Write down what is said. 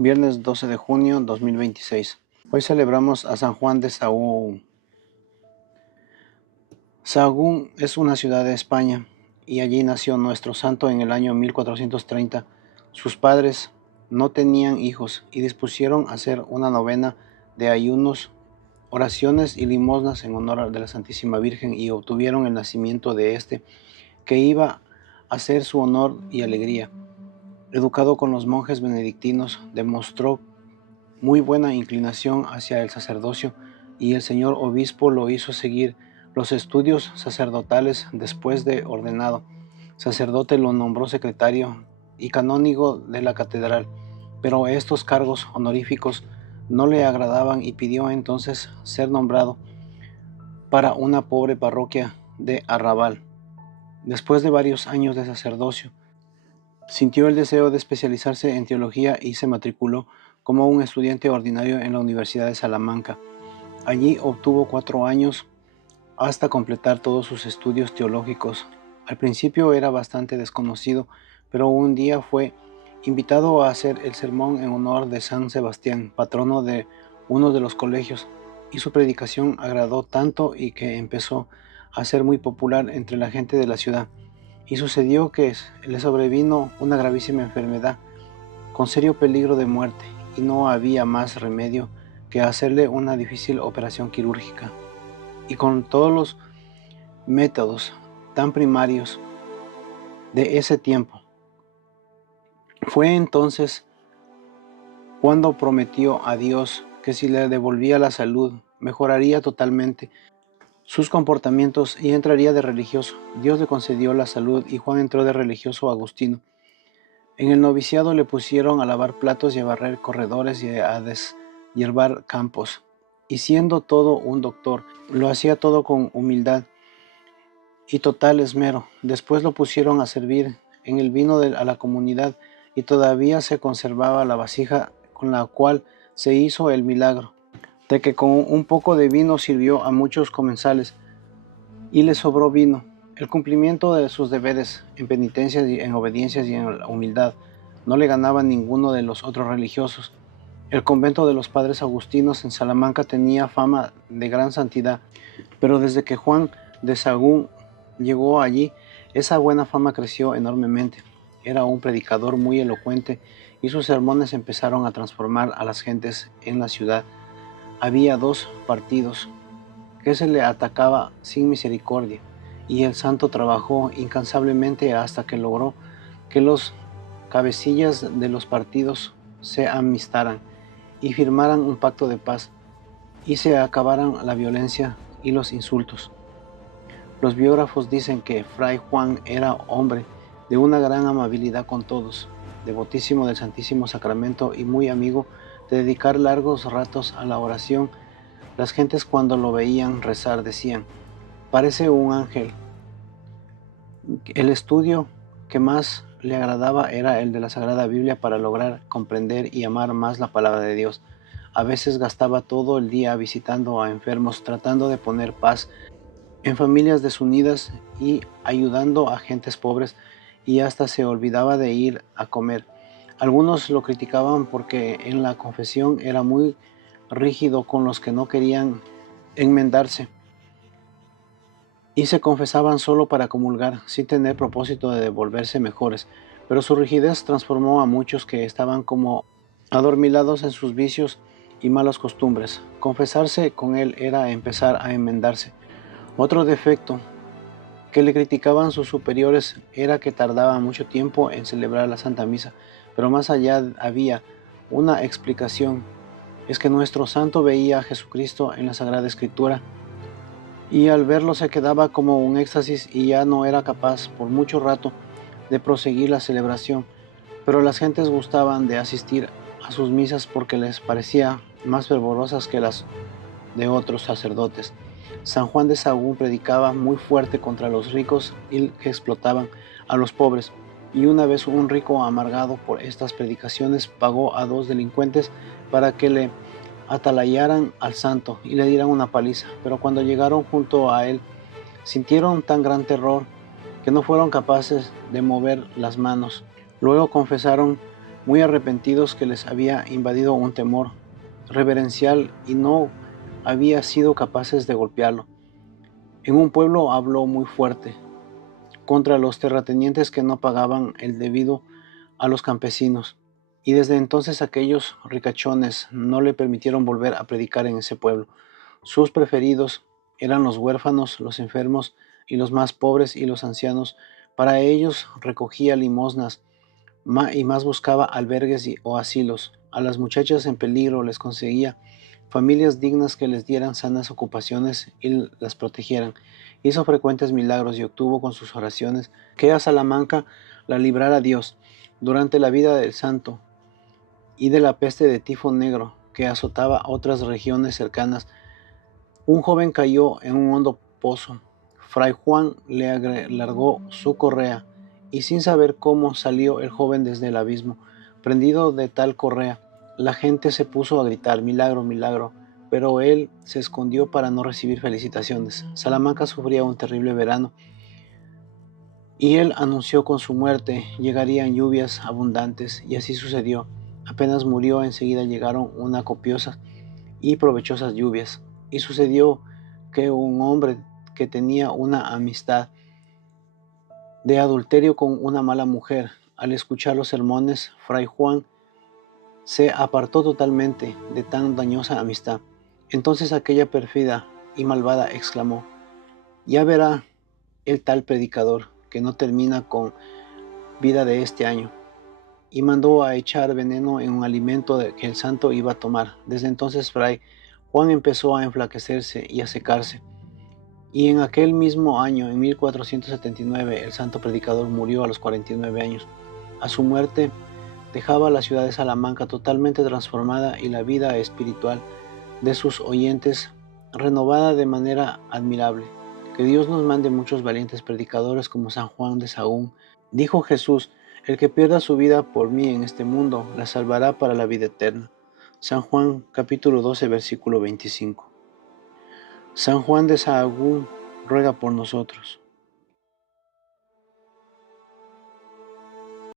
Viernes 12 de junio 2026. Hoy celebramos a San Juan de Sahagún. Sahagún es una ciudad de España y allí nació nuestro santo en el año 1430. Sus padres no tenían hijos y dispusieron hacer una novena de ayunos, oraciones y limosnas en honor de la Santísima Virgen y obtuvieron el nacimiento de este, que iba a ser su honor y alegría. Educado con los monjes benedictinos, demostró muy buena inclinación hacia el sacerdocio y el señor obispo lo hizo seguir los estudios sacerdotales. Después de ordenado sacerdote lo nombró secretario y canónigo de la catedral, pero estos cargos honoríficos no le agradaban y pidió entonces ser nombrado para una pobre parroquia de Arrabal. Después de varios años de sacerdocio, sintió el deseo de especializarse en teología y se matriculó como un estudiante ordinario en la Universidad de Salamanca. Allí obtuvo 4 años hasta completar todos sus estudios teológicos. Al principio era bastante desconocido, pero un día fue invitado a hacer el sermón en honor de San Sebastián, patrono de uno de los colegios, y su predicación agradó tanto y que empezó a ser muy popular entre la gente de la ciudad. Y sucedió que le sobrevino una gravísima enfermedad, con serio peligro de muerte, y no había más remedio que hacerle una difícil operación quirúrgica. Y con todos los métodos tan primarios de ese tiempo, fue entonces cuando prometió a Dios que si le devolvía la salud, mejoraría totalmente sus comportamientos y entraría de religioso. Dios le concedió la salud y Juan entró de religioso agustino. En el noviciado le pusieron a lavar platos y a barrer corredores y a deshiervar campos. Y siendo todo un doctor, lo hacía todo con humildad y total esmero. Después lo pusieron a servir en el vino a la comunidad y todavía se conservaba la vasija con la cual se hizo el milagro, de que con un poco de vino sirvió a muchos comensales y le sobró vino. El cumplimiento de sus deberes en penitencias y en obediencias y en humildad no le ganaba ninguno de los otros religiosos. El convento de los padres agustinos en Salamanca tenía fama de gran santidad, pero desde que Juan de Sahagún llegó allí, esa buena fama creció enormemente. Era un predicador muy elocuente y sus sermones empezaron a transformar a las gentes en la ciudad. Había 2 partidos que se le atacaba sin misericordia, y el santo trabajó incansablemente hasta que logró que los cabecillas de los partidos se amistaran y firmaran un pacto de paz y se acabaran la violencia y los insultos. Los biógrafos dicen que Fray Juan era hombre de una gran amabilidad con todos, devotísimo del Santísimo Sacramento y muy amigo de dedicar largos ratos a la oración. Las gentes cuando lo veían rezar decían: parece un ángel. El estudio que más le agradaba era el de la Sagrada Biblia para lograr comprender y amar más la palabra de Dios. A veces gastaba todo el día visitando a enfermos, tratando de poner paz en familias desunidas y ayudando a gentes pobres, y hasta se olvidaba de ir a comer. Algunos lo criticaban porque en la confesión era muy rígido con los que no querían enmendarse y se confesaban solo para comulgar, sin tener propósito de devolverse mejores, pero su rigidez transformó a muchos que estaban como adormilados en sus vicios y malas costumbres. Confesarse con él era empezar a enmendarse. Otro defecto que le criticaban sus superiores era que tardaba mucho tiempo en celebrar la Santa Misa, pero más allá había una explicación: es que nuestro santo veía a Jesucristo en la Sagrada Escritura y al verlo se quedaba como un éxtasis y ya no era capaz por mucho rato de proseguir la celebración, pero las gentes gustaban de asistir a sus misas porque les parecía más fervorosas que las de otros sacerdotes. San Juan de Sahagún predicaba muy fuerte contra los ricos y que explotaban a los pobres, y una vez un rico, amargado por estas predicaciones, pagó a 2 delincuentes para que le atalayaran al santo y le dieran una paliza, pero cuando llegaron junto a él sintieron tan gran terror que no fueron capaces de mover las manos. Luego confesaron muy arrepentidos que les había invadido un temor reverencial y no había sido capaces de golpearlo. En un pueblo habló muy fuerte contra los terratenientes que no pagaban el debido a los campesinos, y desde entonces aquellos ricachones no le permitieron volver a predicar en ese pueblo. Sus preferidos eran los huérfanos, los enfermos y los más pobres y los ancianos. Para ellos recogía limosnas y más buscaba albergues o asilos. A las muchachas en peligro les conseguía familias dignas que les dieran sanas ocupaciones y las protegieran. Hizo frecuentes milagros y obtuvo con sus oraciones que a Salamanca la librara Dios. Durante la vida del santo y de la peste de tifo negro que azotaba otras regiones cercanas, un joven cayó en un hondo pozo. Fray Juan le largó su correa y sin saber cómo salió el joven desde el abismo. Prendido de tal correa, la gente se puso a gritar: milagro, milagro, pero él se escondió para no recibir felicitaciones. Salamanca sufría un terrible verano y él anunció con su muerte llegarían lluvias abundantes, y así sucedió. Apenas murió, enseguida llegaron unas copiosas y provechosas lluvias. Y sucedió que un hombre que tenía una amistad de adulterio con una mala mujer, al escuchar los sermones, Fray Juan se apartó totalmente de tan dañosa amistad. Entonces aquella pérfida y malvada exclamó: ya verá el tal predicador que no termina con vida de este año. Y mandó a echar veneno en un alimento que el santo iba a tomar. Desde entonces Fray Juan empezó a enflaquecerse y a secarse. Y en aquel mismo año, en 1479, el santo predicador murió a los 49 años. A su muerte dejaba la ciudad de Salamanca totalmente transformada y la vida espiritual de sus oyentes renovada de manera admirable. Que Dios nos mande muchos valientes predicadores como San Juan de Sahagún. Dijo Jesús: el que pierda su vida por mí en este mundo, la salvará para la vida eterna. San Juan capítulo 12, versículo 25. San Juan de Sahagún ruega por nosotros.